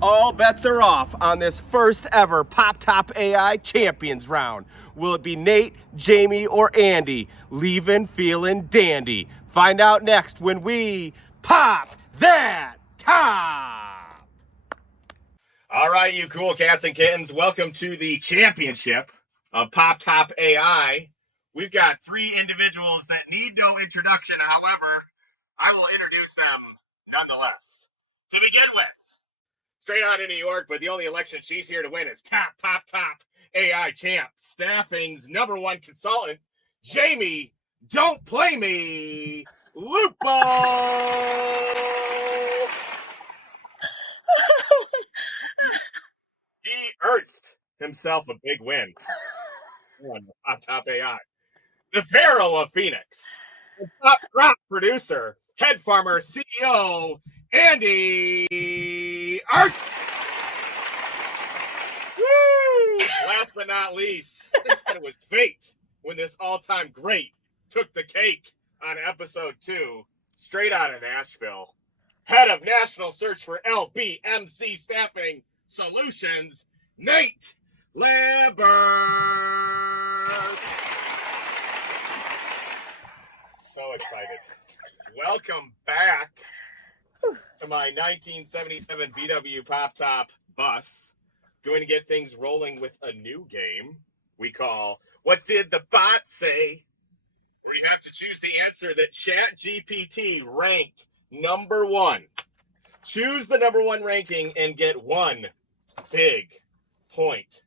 All bets are off on this first ever PopTop AI Champions round. Will it be Nate, Jamie, or Andy? Leaving feeling dandy. Find out next when we pop that top. All right, you cool cats and kittens, welcome to the championship of PopTop AI. We've got three individuals that need no introduction. However, I will introduce them nonetheless. To begin with, straight out of New York, but the only election she's here to win is PopTop AI Champ, Staffing's #1 consultant, Jamie, don't play me, Lupo! He earned himself a big win on PopTop AI. The Pharaoh of Phoenix, the top crop producer, head farmer, CEO, Andy Art. Woo! Last but not least, they said it was fate when this all-time great took the cake on episode 2, straight out of Nashville. Head of National Search for LBMC Staffing Solutions, Nate Libert. So excited. Welcome back to my 1977 VW PopTop bus. Going to get things rolling with a new game we call What Did the Bot Say? Where you have to choose the answer that ChatGPT ranked #1. Choose the #1 ranking and get 1 big point.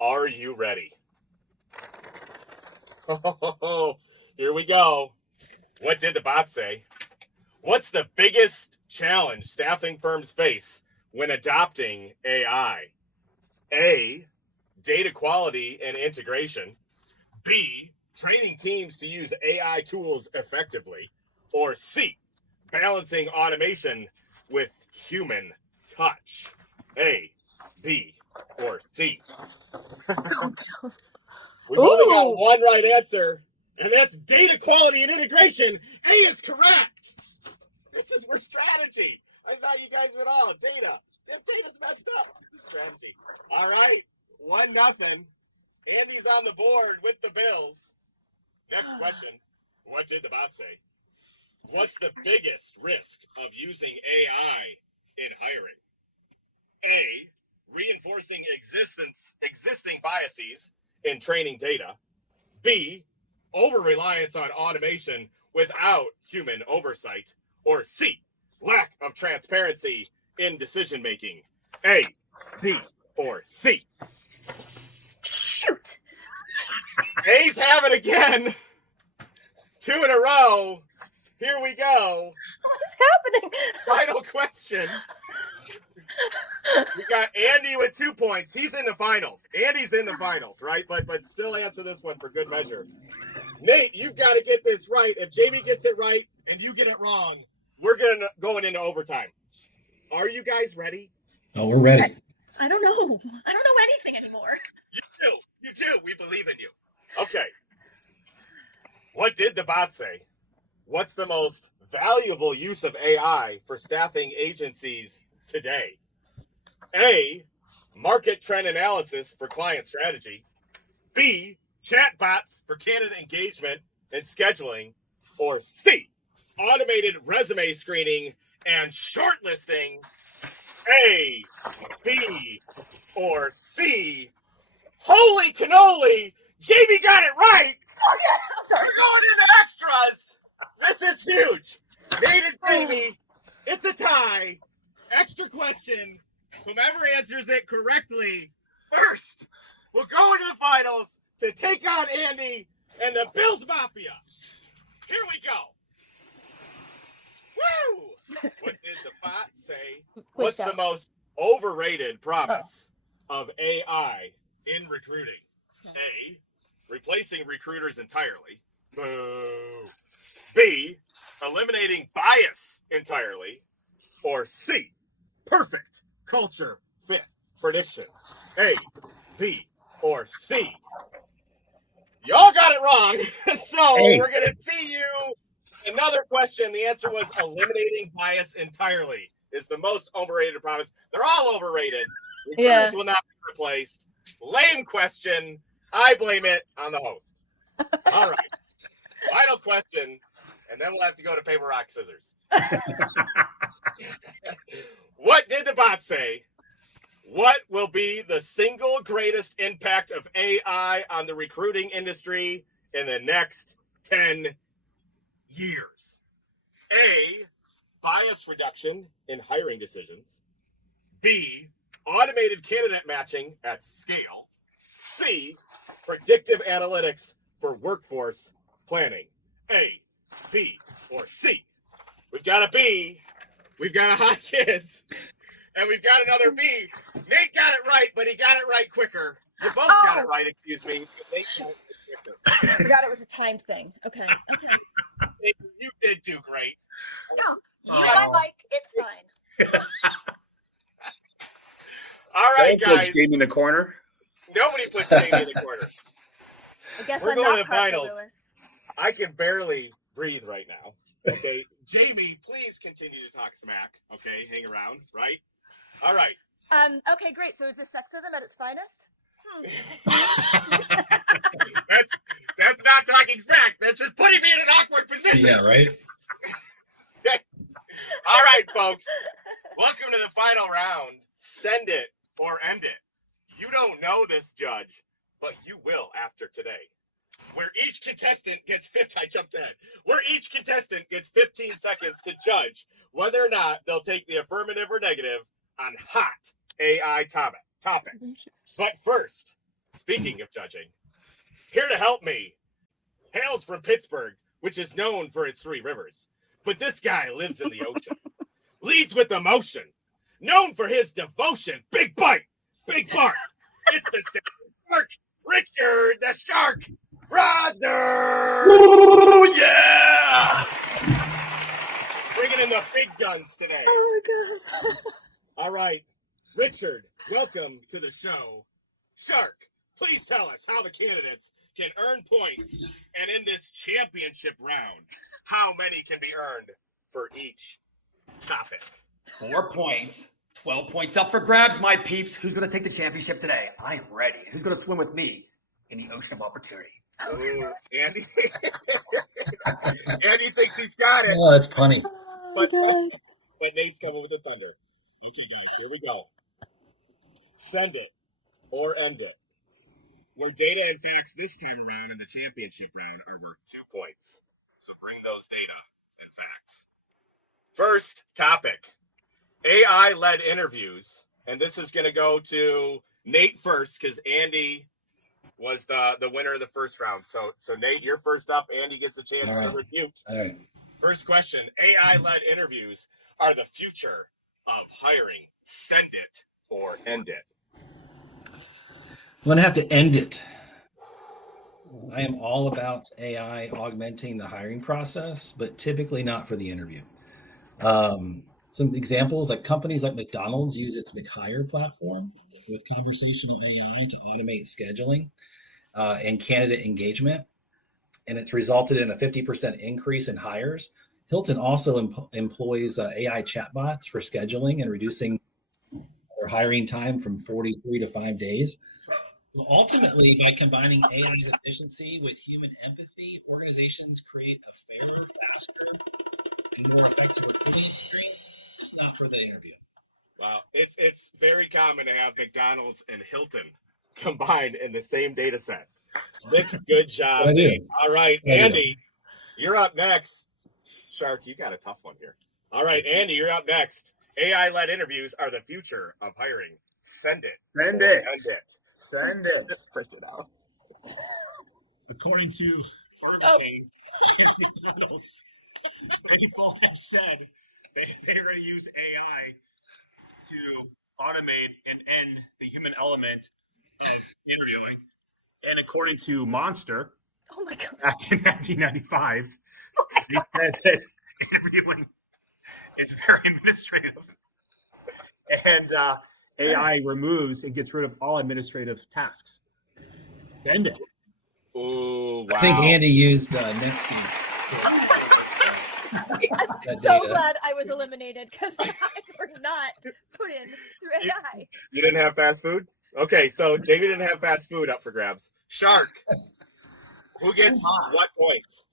Are you ready? Here we go. What did the bot say? What's the biggest challenge staffing firms face when adopting AI? A, data quality and integration. B, training teams to use AI tools effectively. Or C, balancing automation with human touch. A, B, or C. We've only got one right answer, and that's data quality and integration. A is correct. This is for strategy. I thought you guys would all. Data. Data's messed up. Strategy. All right. 1-0. Andy's on the board with the Bills. Next question. What did the bot say? What's the biggest risk of using AI in hiring? A, reinforcing existing biases in training data. B, over-reliance on automation without human oversight. Or C, lack of transparency in decision-making. A, B, or C. Shoot. A's have it again. 2 in a row. Here we go. What's happening? Final question. We got Andy with 2 points. He's in the finals. Andy's in the finals, right? But still answer this one for good measure. Nate, you've got to get this right. If Jamie gets it right and you get it wrong, we're going into overtime. Are you guys ready? Oh, we're ready. I don't know. I don't know anything anymore. You do. We believe in you. Okay. What did the bot say? What's the most valuable use of AI for staffing agencies today? A, market trend analysis for client strategy. B, chatbots for candidate engagement and scheduling. Or C, automated resume screening and shortlisting. A, B, or C. Holy cannoli! Jamie got it right! We're going into extras! This is huge! Nate and Jamie, it's a tie. Extra question. Whomever answers it correctly first will go into the finals to take on Andy and the Bills Mafia. Here we go. Woo! What did the bot say? What's the most overrated promise of AI in recruiting? A, replacing recruiters entirely. Boo. B, eliminating bias entirely. Or C, perfect culture fit predictions. A, B, or C. Y'all got it wrong. So we're going to see you. Another question. The answer was eliminating bias entirely. is the most overrated promise. They're all overrated. Recruiters Yeah. will not be replaced. Lame question. I blame it on the host. All right. Final question, and then we'll have to go to paper, rock, scissors. What did the bot say? What will be the single greatest impact of AI on the recruiting industry in the next 10 years? A, bias reduction in hiring decisions. B, automated candidate matching at scale. C, predictive analytics for workforce planning. A, B, or C. We've got a B, we've got a hot kids, and we've got another B. Nate got it right, but he got it right quicker. You both got it right, excuse me. Nate got it quicker. I forgot it was a timed thing. Okay. You did do great. No, you my mic. It's fine. All right, guys. Jamie in the corner. Nobody put Jamie in the corner. I guess We're I'm going not to the Parker finals. Lewis. I can barely breathe right now. Okay, Jamie, please continue to talk smack. Okay, hang around, right? All right. Okay, great. So is this sexism at its finest? That's not talking smack. That's just putting me in an awkward position. Yeah, right. All right, folks. Welcome to the final round. Send it or end it. You don't know this, judge, but you will after today. Where each contestant gets 15 seconds to judge whether or not they'll take the affirmative or negative on hot AI topics. But first, speaking of judging, here to help me, hails from Pittsburgh, which is known for its three rivers. But this guy lives in the ocean, leads with emotion, known for his devotion. Big bite, big bark. It's the shark, Richard the Shark Rosner. Oh, yeah! Bringing in the big guns today. Oh God. All right, Richard, welcome to the show. Shark, please tell us how the candidates can earn points, and in this championship round, how many can be earned for each topic? 4 points. 12 points up for grabs, my peeps. Who's going to take the championship today? I am ready. Who's going to swim with me in the ocean of opportunity? Ooh, Andy. Andy thinks he's got it. Oh, that's funny. But Nate's coming with the thunder. You keep going. Here we go. Send it or end it. Where data and facts this time around in the championship round are worth 2 points. So bring those data and facts. First topic. AI-led interviews. And this is going to go to Nate first because Andy was the winner of the first round. So Nate, you're first up. Andy gets a chance to refute. All right. First question. AI-led interviews are the future of hiring. Send it or end it. I'm going to have to end it. I am all about AI augmenting the hiring process, but typically not for the interview. Some examples, like companies like McDonald's use its McHire platform with conversational AI to automate scheduling and candidate engagement. And it's resulted in a 50% increase in hires. Hilton also employs AI chatbots for scheduling and reducing their hiring time from 43 to 5 days. Well, ultimately, by combining AI's efficiency with human empathy, organizations create a fairer, faster, and more effective recruiting experience. It's not for the interview. Wow, it's very common to have McDonald's and Hilton combined in the same data set. Nick, good job. All right, Andy, you're up next. Shark, you got a tough one here. All right, Andy, you're up next. AI-led interviews are the future of hiring. Send it. Send it. Send it. Print it out. According to Workweek, McDonald's, they both have said they're going to use AI to automate and end the human element of interviewing. And according to Monster, Oh my God. back in 1995, they said that interviewing is very administrative. And AI removes and gets rid of all administrative tasks. End it. Ooh, wow. I think Andy used Netscape. I'm so glad I was eliminated because mine were not put in through You- AI. You didn't have fast food? Okay, so Jamie didn't have fast food up for grabs. Shark. Who gets what points?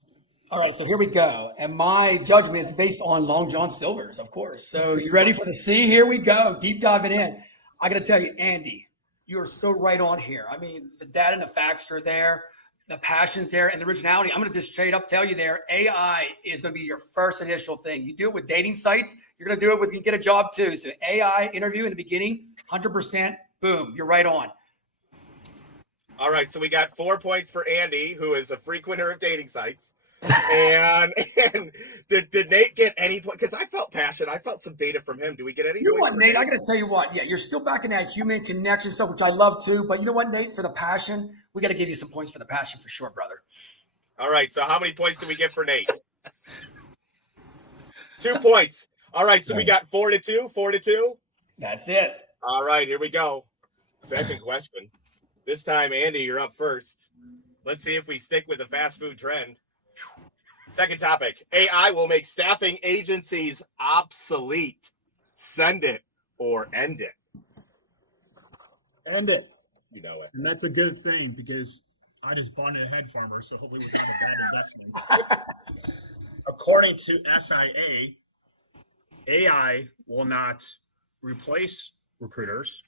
All right, so here we go. And my judgment is based on Long John Silver's, of course. So you ready for the C? Here we go. Deep diving in. I got to tell you, Andy, you are so right on here. I mean, the data and the facts are there, the passion's there, and the originality. I'm going to just straight up tell you there, AI is going to be your first initial thing. You do it with dating sites. You're going to do it with, you can get a job too. So AI interview in the beginning, 100%, boom, you're right on. All right, so we got 4 points for Andy, who is a frequenter of dating sites. And did Nate get any point? Because I felt passion. I felt some data from him. Do we get any? You know points what, Nate? I got to tell you what. Yeah, you're still back in that human connection stuff, which I love too. But you know what, Nate? For the passion, we got to give you some points for the passion for sure, brother. All right, so how many points do we get for Nate? 2 points. All right, so we got 4-2. 4-2. That's it. All right, here we go. Second question. This time, Andy, you're up first. Let's see if we stick with the fast food trend. Second topic. AI will make staffing agencies obsolete. Send it or end it. End it. You know it. And that's a good thing because I just bought a head farmer, so hopefully it was not a bad investment. According to SIA, AI will not replace recruiters,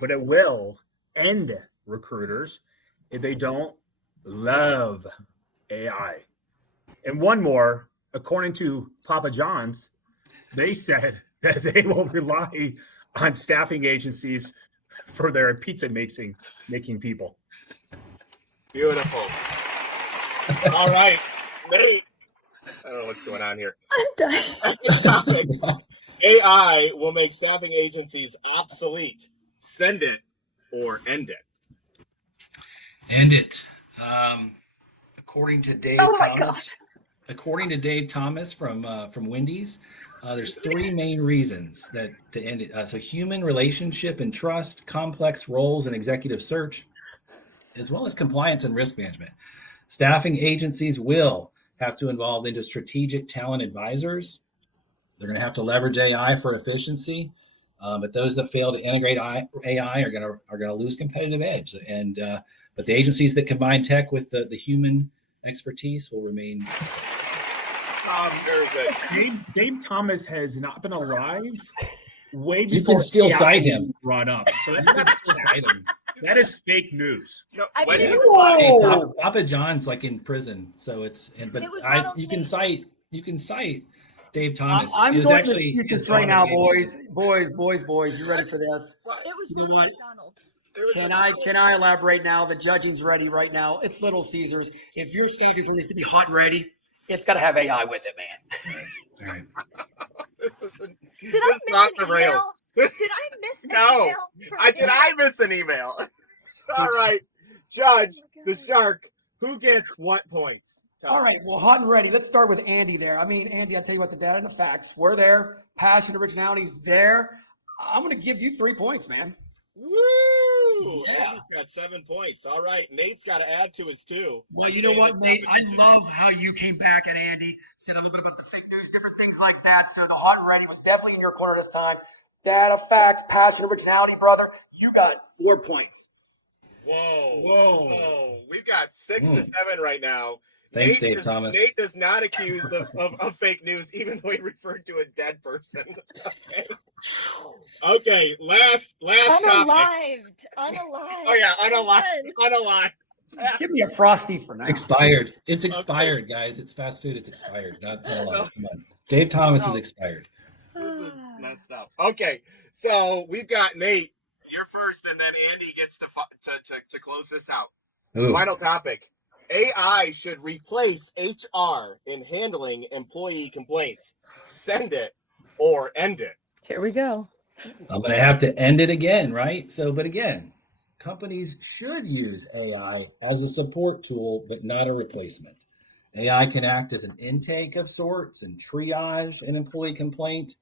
but it will end recruiters if they don't love AI. And one more, according to Papa John's, they said that they will rely on staffing agencies for their pizza making people. Beautiful. All right, Nate. I don't know what's going on here. I'm done. Second topic. AI will make staffing agencies obsolete. Send it or end it. End it. According to Dave Oh my Thomas, according to Dave Thomas from Wendy's, there's 3 main reasons that to end it. So human relationship and trust, complex roles and executive search, as well as compliance and risk management. Staffing agencies will have to involve into strategic talent advisors. They're going to have to leverage AI for efficiency, but those that fail to integrate AI are going to lose competitive edge. And but the agencies that combine tech with the human expertise will remain. Very good. Dave Thomas has not been alive way You before can still AI cite him. brought up. So that is fake news. No, I when mean, is it was Hey, Whoa. Papa John's like in prison, so it's but It was I Ronald you can Reagan. cite Dave Thomas. I'm It was going to actually dispute his this right now, daughter. boys. You ready for this? It was You know Ronald what? McDonald. Can I elaborate now? The judging's ready right now. It's Little Caesars. If your staffing for this to be hot and ready, it's got to have AI with it, man. All right. Did I miss an email? Did I miss an No. email? from I miss an email? All right, Judge, the shark. Who gets what points? Tell All me. right, well, hot and ready. Let's start with Andy there. I mean, Andy, I'll tell you what, the data and the facts, we're there. Passion, originality's there. I'm going to give you 3 points, man. Woo! Yeah. Andy's got 7 points. All right, Nate's got to add to his 2. Well, you know what, Nate? I love how you came back at Andy, said a little bit about the fake news, different things like that. So the hot and ready was definitely in your corner this time. Data, facts, passion, originality, brother. You got 4 points. Whoa. We've got 6 to 7 right now. Thanks, Dave Thomas. Nate does not accuse of fake news, even though he referred to a dead person. Okay, last topic. Unalived. Oh yeah, unalive. Give me a frosty for now. Expired. It's expired, guys. It's fast food. It's expired. Not come on. Dave Thomas is expired. This is messed up. Okay, so we've got Nate. You're first, and then Andy gets to close this out. Ooh. Final topic. AI should replace HR in handling employee complaints. Send it or end it. Here we go. I'm going to have to end it again, right? So, but again, companies should use AI as a support tool, but not a replacement. AI can act as an intake of sorts and triage an employee complaint,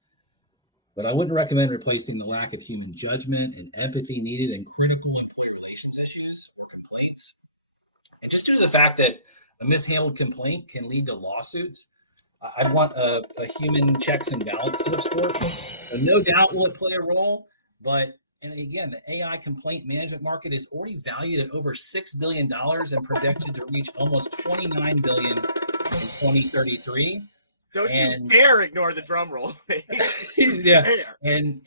but I wouldn't recommend replacing the lack of human judgment and empathy needed in critical employee relations issues or complaints. And just due to the fact that a mishandled complaint can lead to lawsuits, I want a human checks and balances of sorts. So no doubt will it play a role, but and again, the AI complaint management market is already valued at over $6 billion and projected to reach almost $29 billion in 2033. Don't And you dare ignore the drum roll. yeah, and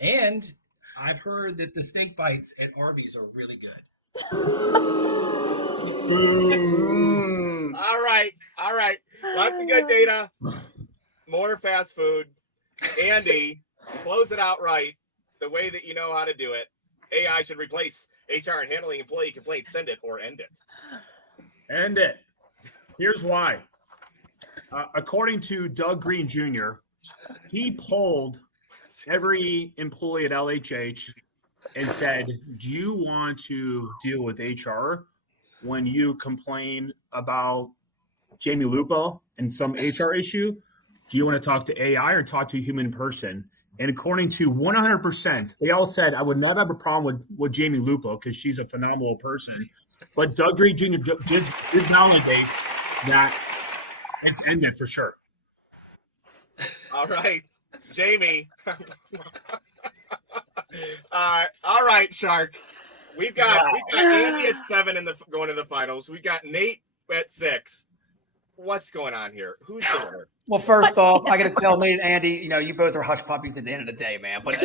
I've heard that the steak bites at Arby's are really good. All right. Lots of good data. More fast food. Andy, close it out right. The way that you know how to do it. AI should replace HR in handling employee complaints. Send it or end it. End it. Here's why. According to Doug Green Jr., he polled every employee at LHH and said, do you want to deal with HR when you complain about Jamie Lupo and some HR issue? Do you want to talk to AI or talk to a human person? And according to 100%, they all said, I would not have a problem with Jamie Lupo because she's a phenomenal person. But Doug Green Jr. did validate that it's ended for sure. All right, Jamie. All right, Shark. We've got Andy at 7 in the going to the finals. We've got Nate at 6. What's going on here? Who's the winner? Well, first off, I got to tell Nate and Andy, you both are hush puppies at the end of the day, man. But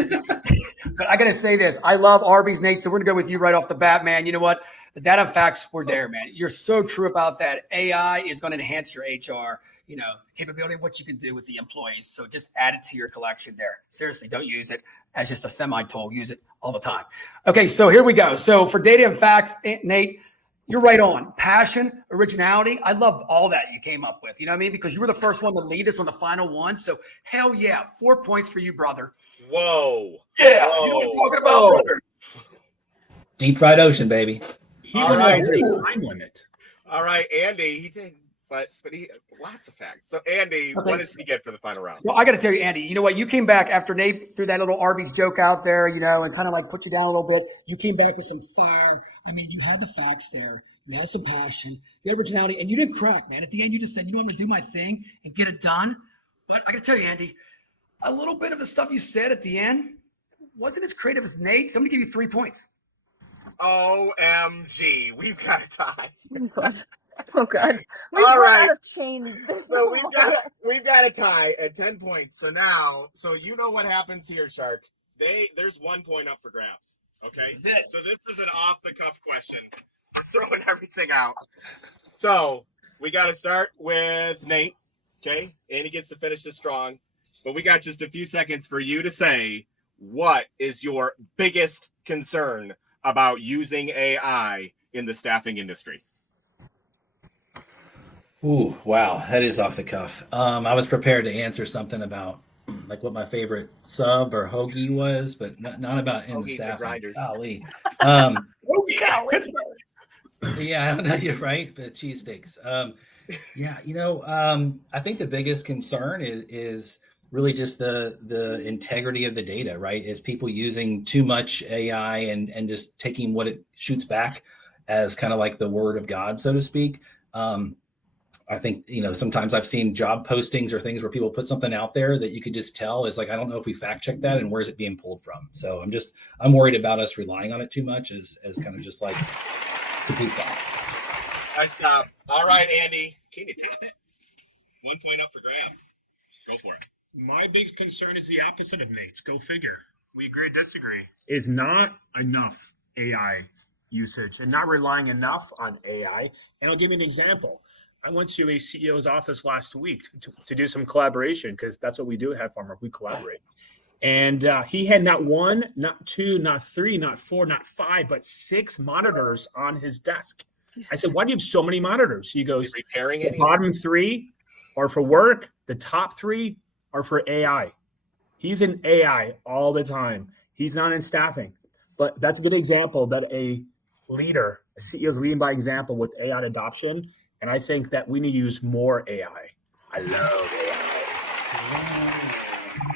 I got to say this. I love Arby's, Nate, so we're going to go with you right off the bat, man. You know what? The data and facts were there, man. You're so true about that. AI is going to enhance your HR, capability of what you can do with the employees. So just add it to your collection there. Seriously, don't use it as just a semi-tool. Use it all the time. Okay, so here we go. So for data and facts, Nate, you're right on. Passion, originality. I love all that you came up with. You know what I mean? Because you were the first one to lead us on the final one. So hell yeah, 4 points for you, brother. Whoa. Yeah, whoa. You know what I'm talking about, brother. Deep fried ocean, baby. He was a time limit. All right, Andy. He did, but he lots of facts. So Andy, what does he get for the final round? Well, I got to tell you, Andy. You know what? You came back after Nate threw that little Arby's joke out there, and kind of like put you down a little bit. You came back with some fire. I mean, you had the facts there. You had some passion. You had originality, and you didn't crack, man. At the end, you just said, I'm going to do my thing and get it done. But I got to tell you, Andy, a little bit of the stuff you said at the end wasn't as creative as Nate. So I'm going to give you 3 points. OMG, we've got a tie. Oh God. We've All run right. out of chains. So we've got a tie at 10 points. So now, you know what happens here, Shark. There's 1 point up for grabs. Okay. This is it. So this is an off-the-cuff question. Throwing everything out. So we got to start with Nate. Okay. And he gets to finish this strong. But we got just a few seconds for you to say, what is your biggest concern about using AI in the staffing industry? Ooh, wow, that is off the cuff. I was prepared to answer something about like what my favorite sub or hoagie was, but not about in the staffing. Golly. Yeah, I don't know. You're right, but cheesesteaks. I think the biggest concern is really just the integrity of the data, right? Is people using too much AI and just taking what it shoots back as kind of like the word of God, so to speak. I think, sometimes I've seen job postings or things where people put something out there that you could just tell is like, I don't know if we fact check that and where's it being pulled from. So I'm worried about us relying on it too much as kind of just like to beat that. Nice job. All right, Andy. Can you tap it? 1 point up for grab. Go for it. My big concern is the opposite of Nate's. Go figure. We agree, disagree. Is not enough AI usage and not relying enough on AI. And I'll give you an example. I went to a CEO's office last week to do some collaboration because that's what we do at Farmer. We collaborate. And he had not 1, not 2, not 3, not 4, not 5, but 6 monitors on his desk. I said, why do you have so many monitors? He goes, repairing the bottom 3 are for work. The top 3 are for AI. He's in AI all the time. He's not in staffing. But that's a good example that a CEO is leading by example with AI adoption. And I think that we need to use more AI. I love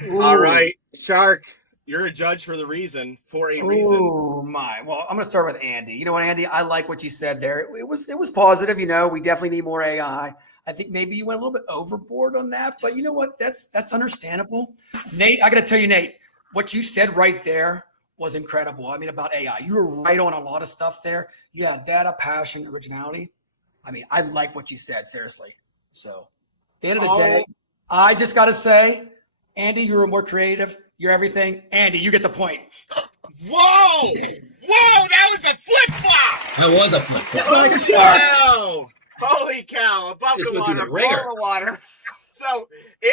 AI. All right, Shark, you're a judge for a reason. Oh my! Well, I'm going to start with Andy. You know what, Andy? I like what you said there. It was positive. We definitely need more AI. I think maybe you went a little bit overboard on that, but you know what? That's understandable. Nate, I got to tell you, Nate, what you said right there was incredible. I mean, about AI, you were right on a lot of stuff there. Yeah, data, passion, originality. I mean, I like what you said, seriously. So, at the end of the day, I just got to say, Andy, you were more creative. You're everything. Andy, you get the point. Whoa! Whoa! That was a flip flop. That was a flip flop. It's like a shark. Wow! Holy cow! Above Just the went through water, the ringer. below the water. So,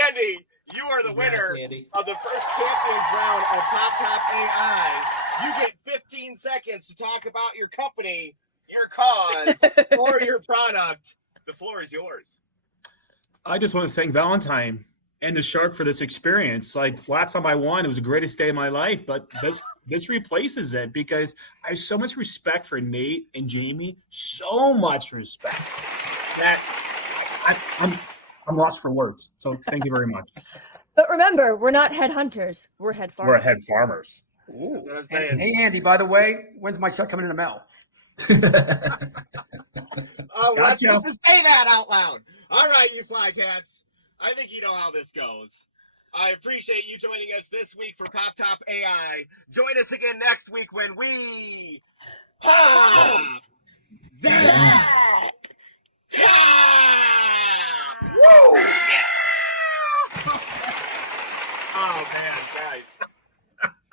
Andy, you are the winner Andy. of the first champions round of PopTop AI. You get 15 seconds to talk about your company, your cause, or your product. The floor is yours. I just want to thank Valentine and the shark for this experience. Like last time I won, it was the greatest day of my life, but this replaces it because I have so much respect for Nate and Jamie. So much respect that I'm lost for words. So thank you very much. But remember, we're not head hunters. We're head farmers. We're head farmers. That's what I'm And, saying. hey, Andy, by the way, when's my check coming in the mail? Oh, we're not Gotcha. supposed to say that out loud. All right, you fly cats. I think you know how this goes. I appreciate you joining us this week for PopTop AI. Join us again next week when we pop that top. Woo! Oh man, guys,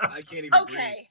I can't even breathe. Okay.